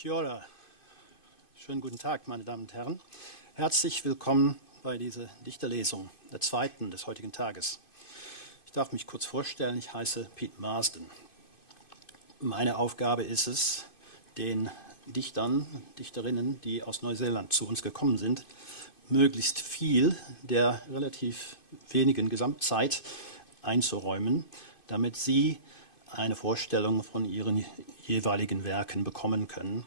Kia ora. Schönen guten Tag, meine Damen und Herren. Herzlich willkommen bei dieser Dichterlesung, der zweiten des heutigen Tages. Ich darf mich kurz vorstellen, ich heiße Pete Marsden. Meine Aufgabe ist es, den Dichtern, Dichterinnen, die aus Neuseeland zu uns gekommen sind, möglichst viel der relativ wenigen Gesamtzeit einzuräumen, damit sie eine Vorstellung von ihren jeweiligen Werken bekommen können.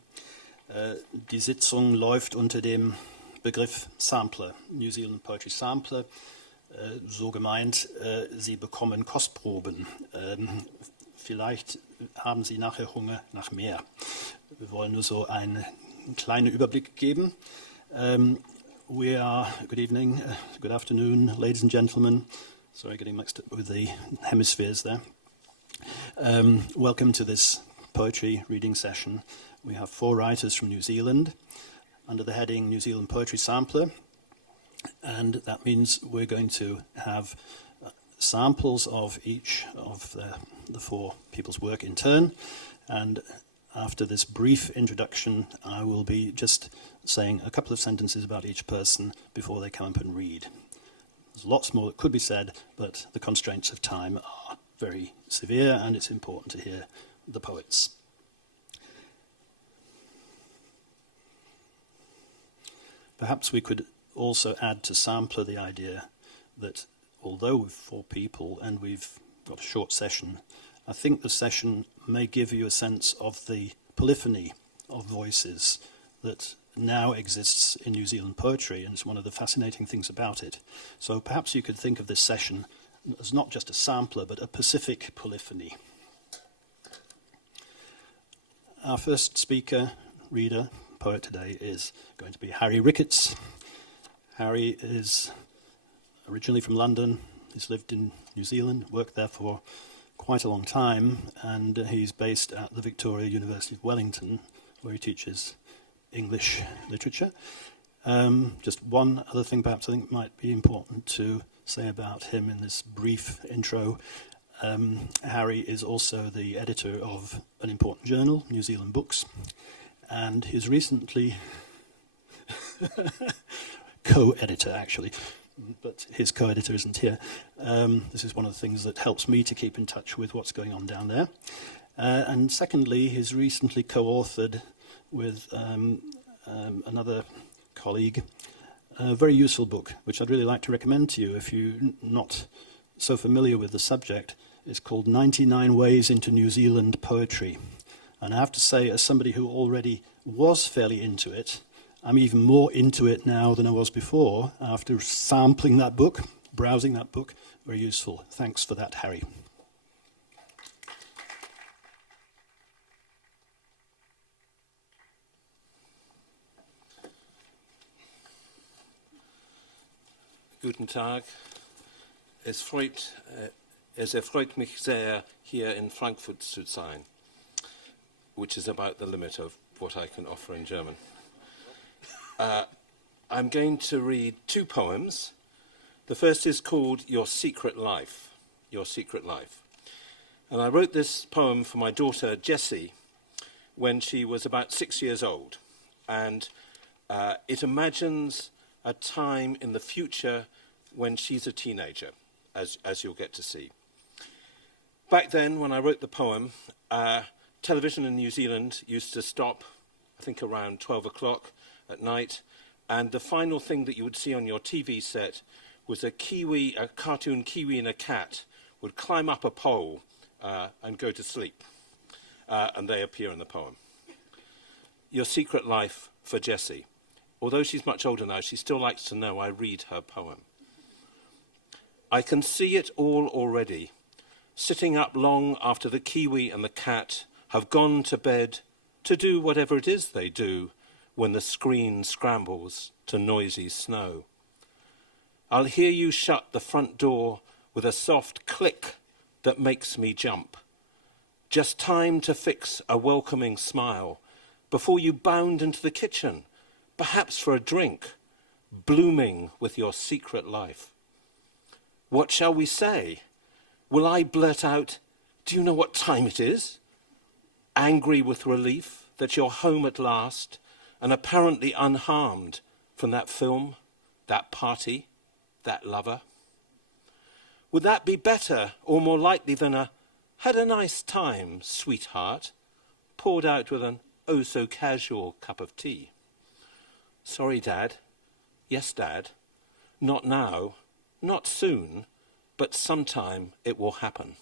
Die Sitzung läuft unter dem Begriff Sampler, New Zealand Poetry Sampler, so gemeint, Sie bekommen Kostproben. Vielleicht haben Sie nachher Hunger nach mehr. Wir wollen nur so einen kleinen Überblick geben. Good evening, good afternoon, ladies and gentlemen. Sorry, getting mixed up with the hemispheres there. Welcome to this poetry reading session. We have 4 writers from New Zealand under the heading New Zealand Poetry Sampler, and that means we're going to have samples of each of the 4 people's work in turn, and after this brief introduction I will be just saying a couple of sentences about each person before they come up and read. There's lots more that could be said, but the constraints of time are very severe, and it's important to hear the poets. Perhaps we could also add to Sampler the idea that although we're 4 people and we've got a short session, I think the session may give you a sense of the polyphony of voices that now exists in New Zealand poetry, and it's one of the fascinating things about it. So perhaps you could think of this session as not just a sampler, but a Pacific polyphony. Our first speaker, reader, poet today is going to be Harry Ricketts. Harry is originally from London. He's lived in New Zealand, worked there for quite a long time, and he's based at the Victoria University of Wellington, where he teaches English literature. Just one other thing perhaps I think might be important to say about him in this brief intro. Harry is also the editor of an important journal, New Zealand Books, and he's recently co-editor actually, but his co-editor isn't here. This is one of the things that helps me to keep in touch with what's going on down there. And secondly, he's recently co-authored with another colleague a very useful book, which I'd really like to recommend to you if you're not so familiar with the subject. It's called 99 Ways into New Zealand Poetry. And I have to say, as somebody who already was fairly into it, I'm even more into it now than I was before, after sampling that book, browsing that book. Very useful. Thanks for that, Harry. Guten Tag. Es erfreut mich sehr, hier in Frankfurt zu sein, which is about the limit of what I can offer in German. I'm going to read 2 poems. The first is called Your Secret Life. Your Secret Life. And I wrote this poem for my daughter, Jessie, when she was about 6 years old. And it imagines a time in the future when she's a teenager, as you'll get to see. Back then, when I wrote the poem, television in New Zealand used to stop, I think around 12 o'clock at night, and the final thing that you would see on your TV set was a cartoon kiwi and a cat would climb up a pole and go to sleep, and they appear in the poem. Your Secret Life for Jessie. Although she's much older now, she still likes to know I read her poem. I can see it all already, sitting up long after the kiwi and the cat have gone to bed to do whatever it is they do when the screen scrambles to noisy snow. I'll hear you shut the front door with a soft click that makes me jump. Just time to fix a welcoming smile before you bound into the kitchen, perhaps for a drink, blooming with your secret life. What shall we say? Will I blurt out, do you know what time it is? Angry with relief? that you're home at last and apparently unharmed from that film, that party, that lover? Would that be better or more likely than a "had a nice time, sweetheart," poured out with an oh-so-casual cup of tea? Sorry, Dad. Yes, Dad. Not now, not soon, but sometime it will happen.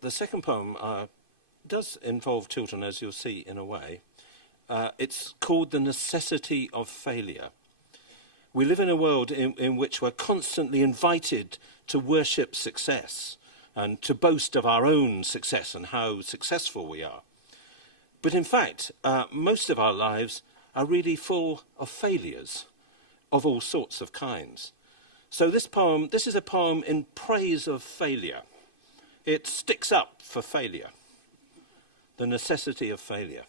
The second poem does involve children, as you'll see in a way. It's called The Necessity of Failure. We live in a world in which we're constantly invited to worship success and to boast of our own success and how successful we are. But in fact, most of our lives are really full of failures of all sorts of kinds. So this is a poem in praise of failure. It sticks up for failure, the necessity of failure.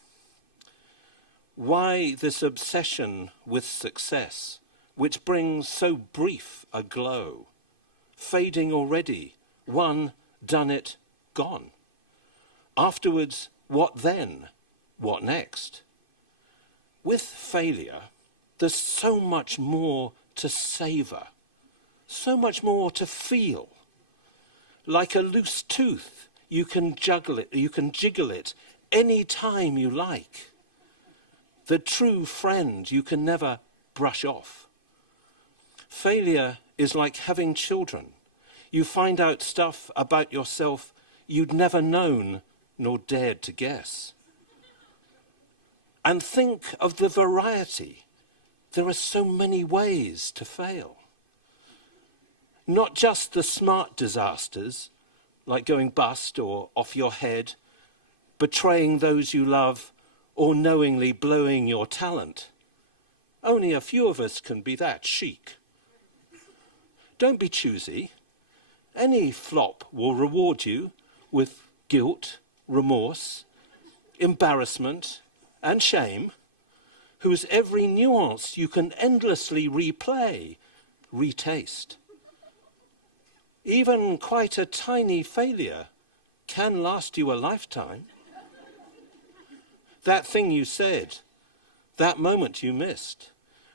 Why this obsession with success, which brings so brief a glow, fading already, one, done it, gone? Afterwards, what then? What next? With failure, there's so much more to savour, so much more to feel. Like a loose tooth, you can jiggle it any time you like. The true friend you can never brush off. Failure is like having children. You find out stuff about yourself you'd never known nor dared to guess. And think of the variety. There are so many ways to fail. Not just the smart disasters, like going bust or off your head, betraying those you love, or knowingly blowing your talent. Only a few of us can be that chic. Don't be choosy. Any flop will reward you with guilt, remorse, embarrassment, and shame, whose every nuance you can endlessly replay, retaste. Even quite a tiny failure can last you a lifetime. That thing you said, that moment you missed,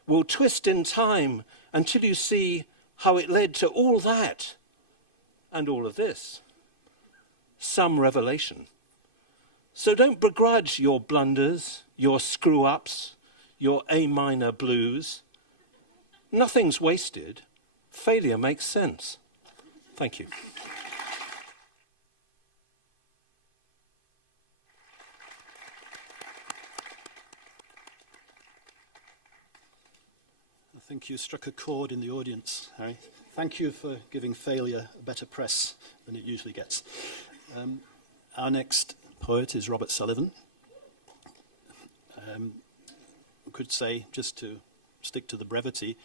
will twist in time until you see how it led to all that and all of this. Some revelation. So don't begrudge your blunders, your screw-ups, your A-minor blues. Nothing's wasted. Failure makes sense. Thank you. I think you struck a chord in the audience, Harry. Thank you for giving failure a better press than it usually gets. Our next poet is Robert Sullivan. We could say, just to stick to the brevity,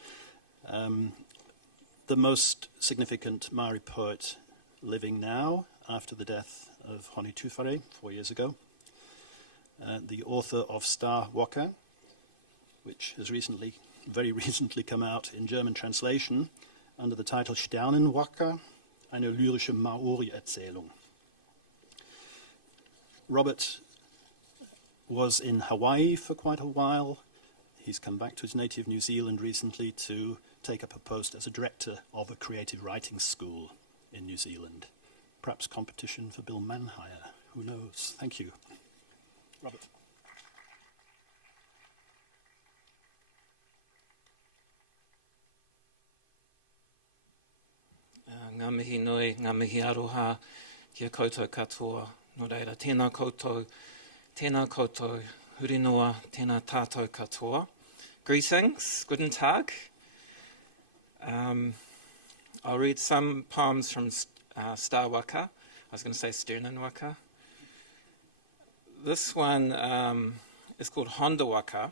the most significant Maori poet living now after the death of Honi Tūwhare 4 years ago. The author of Star Waka, which has very recently come out in German translation under the title Sternenwaka, eine lyrische Maori-Erzählung. Robert was in Hawaii for quite a while. He's come back to his native New Zealand recently to take up a post as a director of a creative writing school in New Zealand. Perhaps competition for Bill Manhire, who knows? Thank you. Robert. Ngā mihi nui, ngā mihi aroha, kia koutou katoa. Nō reira, tēnā koutou, huri noa, tēnā tātou katoa. Greetings, guten Tag. I'll read some poems from Star Waka. I was going to say Sternenwaka. This one is called Honda Waka.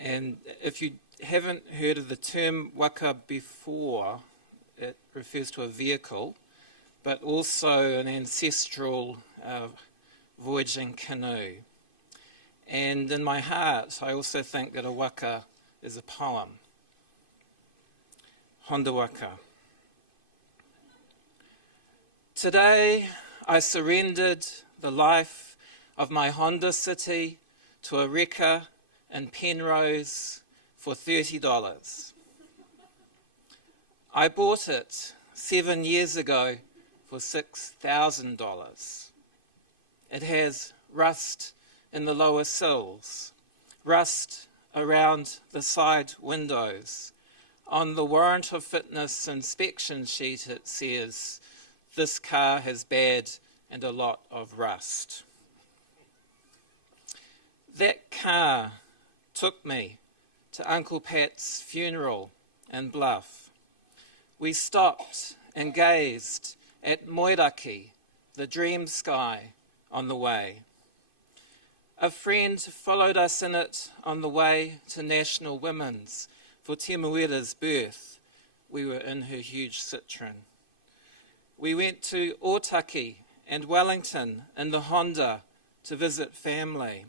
And if you haven't heard of the term waka before, it refers to a vehicle, but also an ancestral voyaging canoe. And in my heart, I also think that a waka is a poem. Honda Waka. Today I surrendered the life of my Honda City to a wrecker in Penrose for $30. I bought it 7 years ago for $6,000. It has rust in the lower sills, rust around the side windows. On the warrant of fitness inspection sheet it says, "This car has bad and a lot of rust." That car took me to Uncle Pat's funeral in Bluff. We stopped and gazed at Moiraki, the dream sky, on the way. A friend followed us in it on the way to National Women's for Temuera's birth. We were in her huge Citroen. We went to Otaki and Wellington in the Honda to visit family.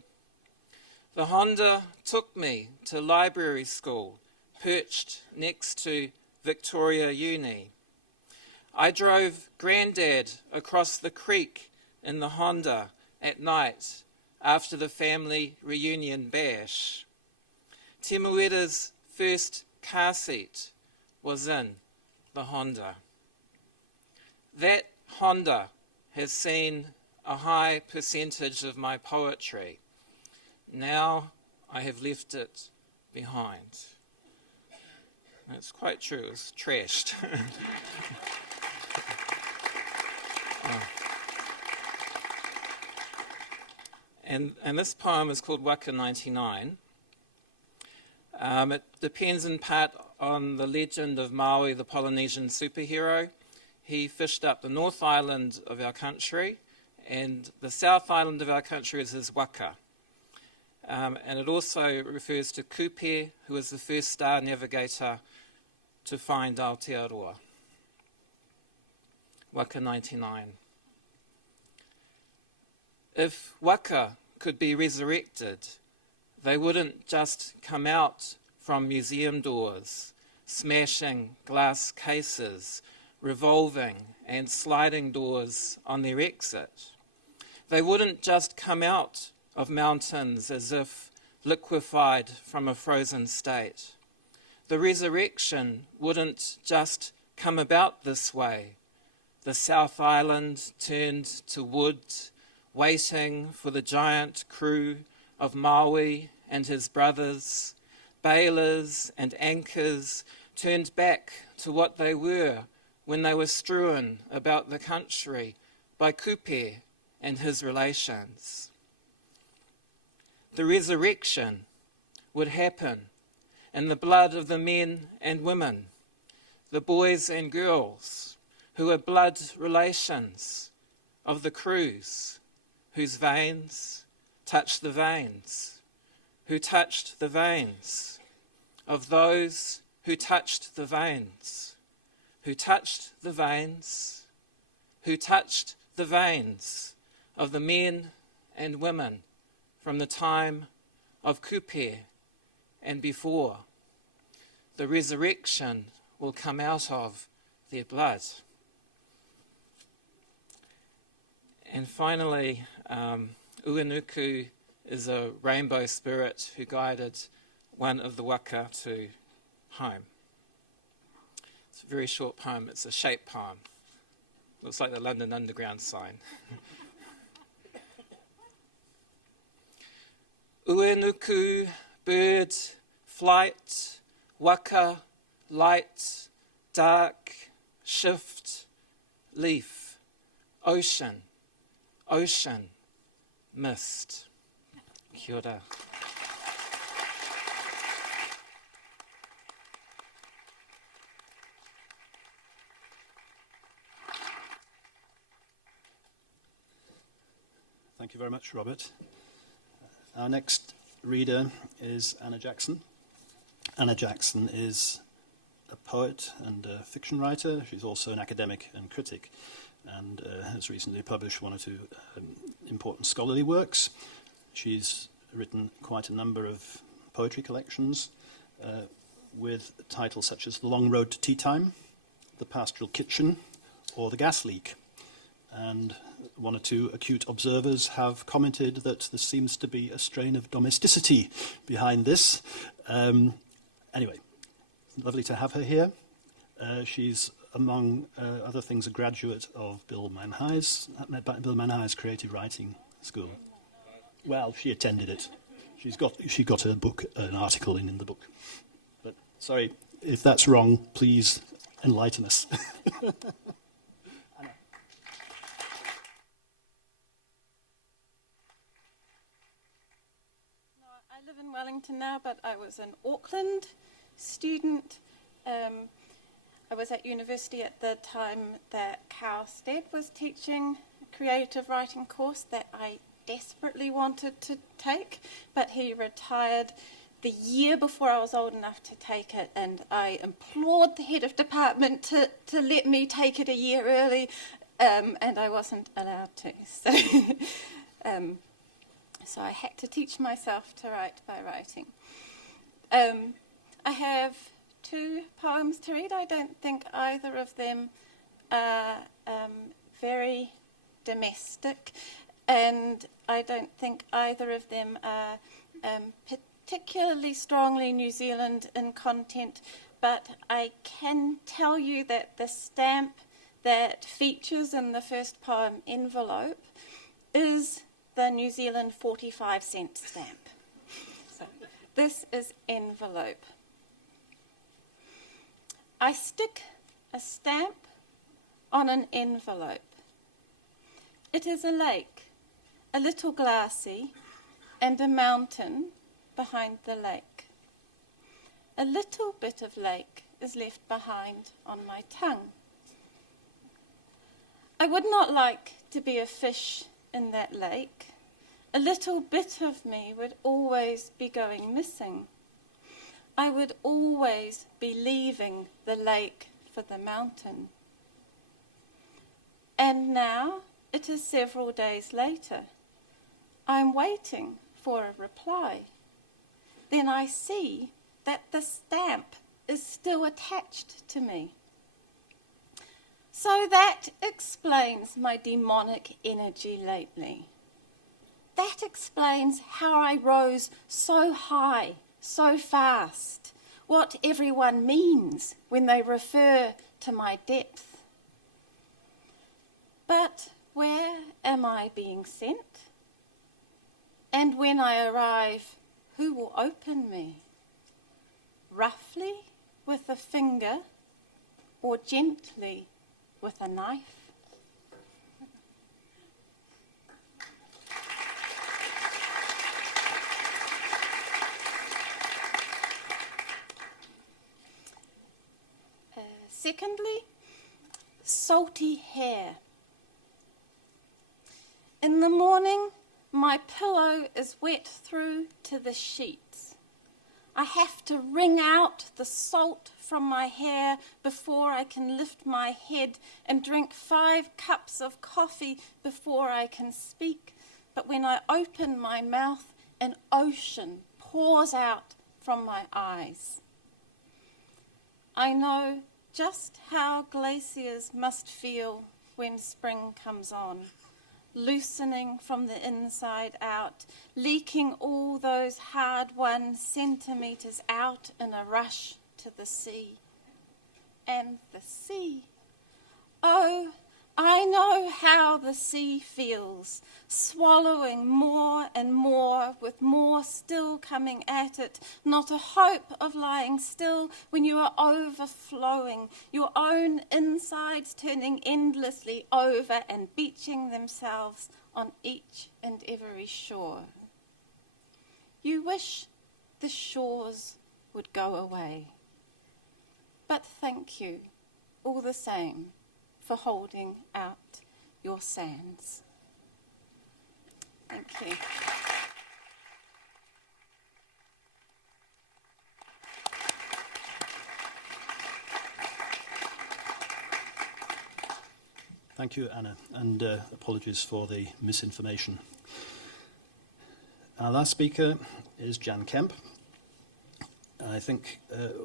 The Honda took me to library school, perched next to Victoria Uni. I drove Grandad across the creek in the Honda at night after the family reunion bash. Temuera's first car seat was in the Honda. That Honda has seen a high percentage of my poetry. Now I have left it behind. It's quite true, it's trashed. And this poem is called Waka 99. It depends in part on the legend of Maui, the Polynesian superhero. He fished up the North Island of our country, and the South Island of our country is his waka. And it also refers to Kupe, who was the first star navigator to find Aotearoa. Waka 99. If waka could be resurrected, they wouldn't just come out from museum doors, smashing glass cases, revolving and sliding doors on their exit. They wouldn't just come out of mountains as if liquefied from a frozen state. The resurrection wouldn't just come about this way. The South Island turned to wood, waiting for the giant crew of Maui and his brothers. Bailers and anchors turned back to what they were when they were strewn about the country by Kupe and his relations. The resurrection would happen in the blood of the men and women, the boys and girls who are blood relations of the crews, whose veins touch the veins, who touched the veins of those who touched the veins, who touched the veins, who touched the veins of the men and women from the time of Kupe and before. The resurrection will come out of their blood. And finally, Uenuku is a rainbow spirit who guided one of the waka to home. It's a very short poem. It's a shape poem. Looks like the London Underground sign. Uenuku, bird, flight, waka, light, dark, shift, leaf, ocean, ocean, mist. Kia ora. Thank you very much, Robert. Our next reader is Anna Jackson. Anna Jackson is a poet and a fiction writer. She's also an academic and critic, and has recently published one or two important scholarly works. She's written quite a number of poetry collections. with titles such as The Long Road to Tea Time, The Pastoral Kitchen, or The Gas Leak. And one or two acute observers have commented that there seems to be a strain of domesticity behind this. Anyway, lovely to have her here. She's, among other things, a graduate of Bill Manhei's Creative Writing School. Well, she attended it. She got her book, an article in the book. But sorry, if that's wrong, please enlighten us. I live in Wellington now, but I was an Auckland student. I was at university at the time that Carl Stead was teaching a creative writing course that I desperately wanted to take, but he retired the year before I was old enough to take it, and I implored the head of department to let me take it a year early, and I wasn't allowed to. So I had to teach myself to write by writing. I have 2 poems to read. I don't think either of them are very domestic, and I don't think either of them are particularly strongly New Zealand in content, but I can tell you that the stamp that features in the first poem, Envelope, is the New Zealand 45-cent stamp. So this is Envelope. I stick a stamp on an envelope. It is a lake, a little glassy, and a mountain behind the lake. A little bit of lake is left behind on my tongue. I would not like to be a fish in that lake. A little bit of me would always be going missing. I would always be leaving the lake for the mountain. And now it is several days later. I'm waiting for a reply. Then I see that the stamp is still attached to me. So that explains my demonic energy lately. That explains how I rose so high, so fast, what everyone means when they refer to my depth. But where am I being sent? And when I arrive, who will open me? Roughly with a finger, or gently with a knife? Secondly, salty hair. In the morning, my pillow is wet through to the sheets. I have to wring out the salt from my hair before I can lift my head and drink 5 cups of coffee before I can speak. But when I open my mouth, an ocean pours out from my eyes. I know just how glaciers must feel when spring comes on, loosening from the inside out, leaking all those hard-won centimetres out in a rush to the sea. And the sea. Oh, I know how the sea feels, swallowing more and more, with more still coming at it, not a hope of lying still when you are overflowing, your own insides turning endlessly over and beaching themselves on each and every shore. You wish the shores would go away, but thank you all the same for holding out your sands. Thank you. Thank you, Anna, and apologies for the misinformation. Our last speaker is Jan Kemp. I think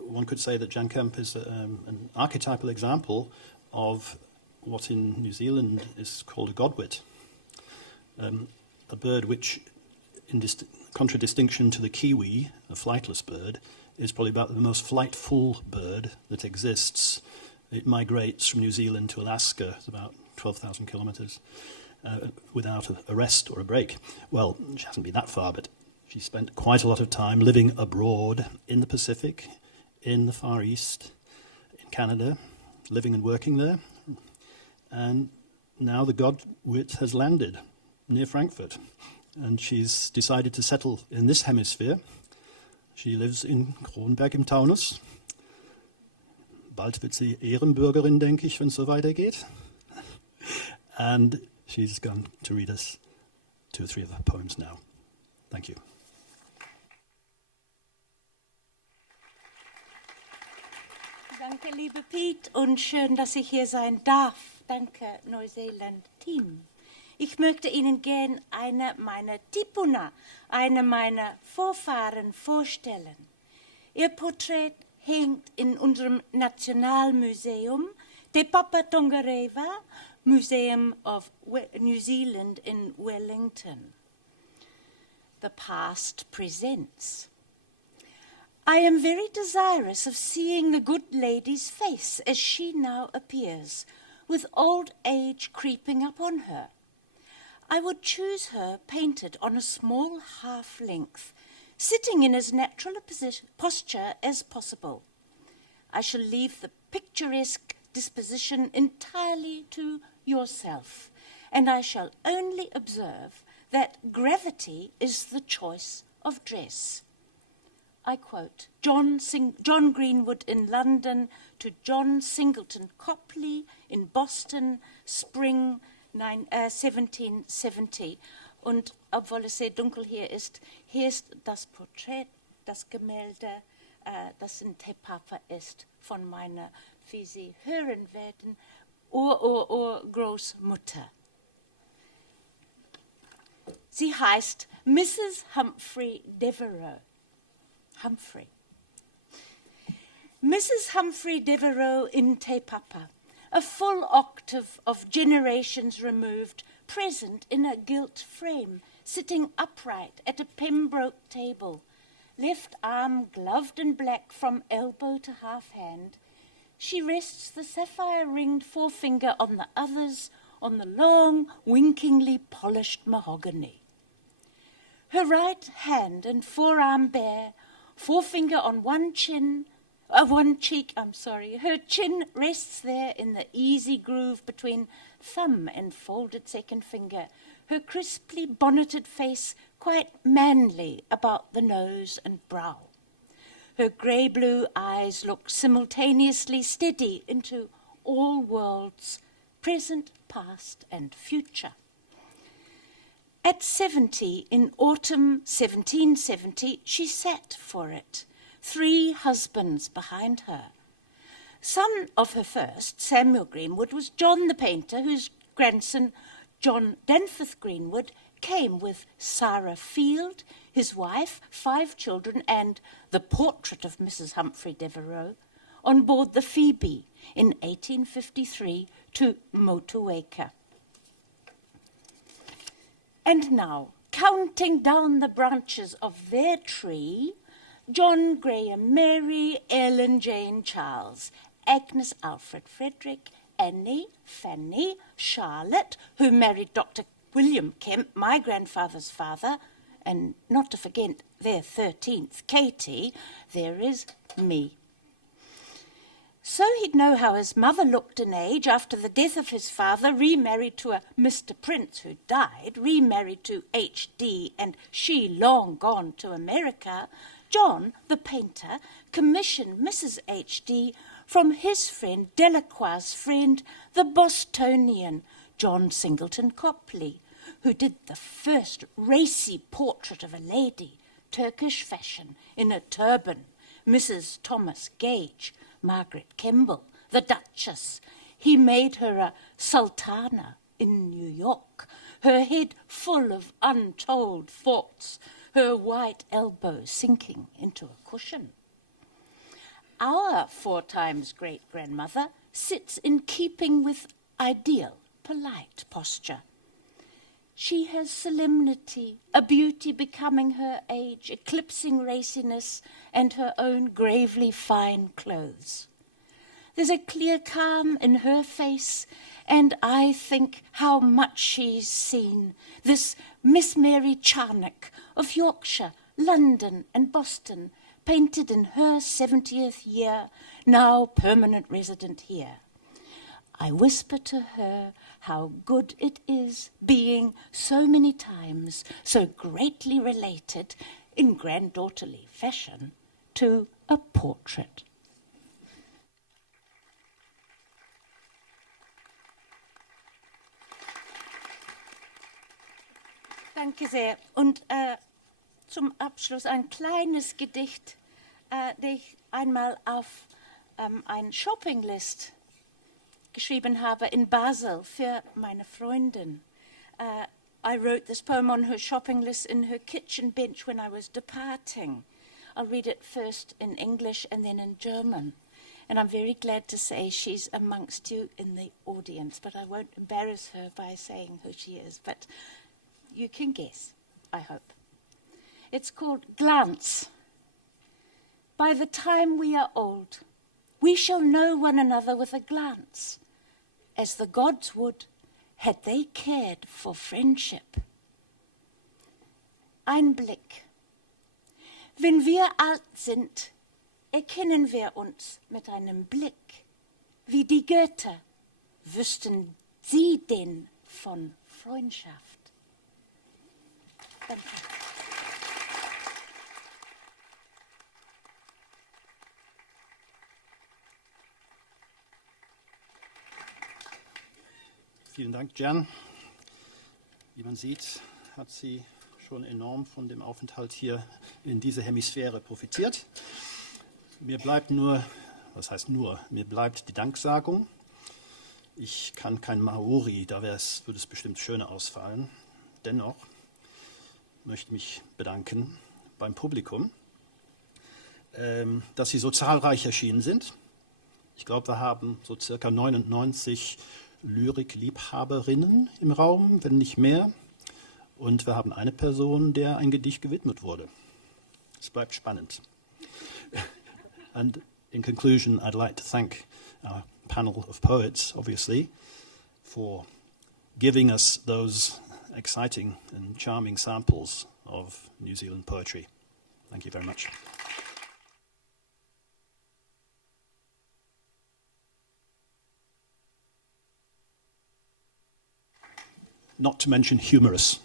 one could say that Jan Kemp is an archetypal example of what in New Zealand is called a godwit, a bird which, in contradistinction to the kiwi, a flightless bird, is probably about the most flightful bird that exists. It migrates from New Zealand to Alaska, it's about 12,000 kilometres, without a rest or a break. Well, she hasn't been that far, but she spent quite a lot of time living abroad in the Pacific, in the Far East, in Canada, living and working there. And now the godwit has landed near Frankfurt, and she's decided to settle in this hemisphere. She lives in Kronberg im Taunus. Bald wird sie Ehrenbürgerin, denke ich, wenn es so weitergeht. And she's going to read us 2 or 3 of her poems now. Thank you. Danke, liebe Piet, und schön, dass ich hier sein darf. Danke, Neuseeland-Team. Ich möchte Ihnen gern eine meiner Tipuna, eine meiner Vorfahren vorstellen. Ihr Porträt hängt in unserem Nationalmuseum, Te Papa Tongarewa, Museum of New Zealand in Wellington. The past presents. I am very desirous of seeing the good lady's face as she now appears, with old age creeping up on her. I would choose her painted on a small half-length, sitting in as natural a posture as possible. I shall leave the picturesque disposition entirely to yourself, and I shall only observe that gravity is the choice of dress. I quote John Greenwood in London to John Singleton Copley in Boston, Spring 1770. Und obwohl es sehr dunkel hier ist das Porträt, das Gemälde, das in Te Papa ist, von meiner, wie Sie hören werden, Urgroßmutter. Sie heißt Mrs. Humphrey Devereux. Humphrey. Mrs. Humphrey Devereux in Te Papa, a full octave of generations removed, present in a gilt frame, sitting upright at a Pembroke table, left arm gloved and black from elbow to half hand. She rests the sapphire-ringed forefinger on the others, on the long, winkingly polished mahogany. Her right hand and forearm bare, forefinger on one cheek, Her chin rests there in the easy groove between thumb and folded second finger. Her crisply bonneted face quite manly about the nose and brow. Her grey-blue eyes look simultaneously steady into all worlds, present, past, and future. At 70, in autumn 1770, she sat for it, 3 husbands behind her. Son of her first, Samuel Greenwood, was John the painter, whose grandson, John Danforth Greenwood, came with Sarah Field, his wife, 5 children, and the portrait of Mrs. Humphrey Devereux, on board the Phoebe in 1853 to Motueka. And now, counting down the branches of their tree, John Graham Mary, Ellen Jane Charles, Agnes Alfred Frederick, Annie, Fanny, Charlotte, who married Dr. William Kemp, my grandfather's father, and not to forget their 13th, Katie, there is me. So he'd know how his mother looked in age after the death of his father, remarried to a Mr. Prince who died, remarried to H.D., and she long gone to America. John, the painter, commissioned Mrs. H.D. from his friend, Delacroix's friend, the Bostonian, John Singleton Copley, who did the first racy portrait of a lady, Turkish fashion, in a turban, Mrs. Thomas Gage, Margaret Kemble, the Duchess. He made her a sultana in New York, her head full of untold thoughts, her white elbow sinking into a cushion. our 4 times great-grandmother sits in keeping with ideal, polite posture. She has solemnity, a beauty becoming her age, eclipsing raciness and her own gravely fine clothes. There's a clear calm in her face, and I think how much she's seen. This Miss Mary Charnock of Yorkshire, London and Boston, painted in her 70th year, now permanent resident here. I whisper to her how good it is being so many times so greatly related, in granddaughterly fashion, to a portrait. Danke sehr. Und zum Abschluss ein kleines Gedicht, das ich einmal auf ein Shoppinglist geschrieben habe in Basel für meine Freundin. I wrote this poem on her shopping list in her kitchen bench when I was departing. I'll read it first in English and then in German. And I'm very glad to say she's amongst you in the audience, but I won't embarrass her by saying who she is. But you can guess, I hope. It's called Glance. By the time we are old, we shall know one another with a glance, as the gods would, had they cared for friendship. Ein Blick. Wenn wir alt sind, erkennen wir uns mit einem Blick. Wie die Götter wüssten sie denn von Freundschaft. Danke. Vielen Dank, Jan. Wie man sieht, hat sie schon enorm von dem Aufenthalt hier in dieser Hemisphäre profitiert. Mir bleibt nur, was heißt nur, mir bleibt die Danksagung. Ich kann kein Maori, da würde es bestimmt schöner ausfallen. Dennoch möchte ich mich bedanken beim Publikum, dass Sie so zahlreich erschienen sind. Ich glaube, wir haben so circa 99 Lyrikliebhaberinnen im Raum, wenn nicht mehr. Und wir haben eine Person, der ein Gedicht gewidmet wurde. Es bleibt spannend. And in conclusion, I'd like to thank our panel of poets, obviously, for giving us those exciting and charming samples of New Zealand poetry. Thank you very much. Not to mention humorous.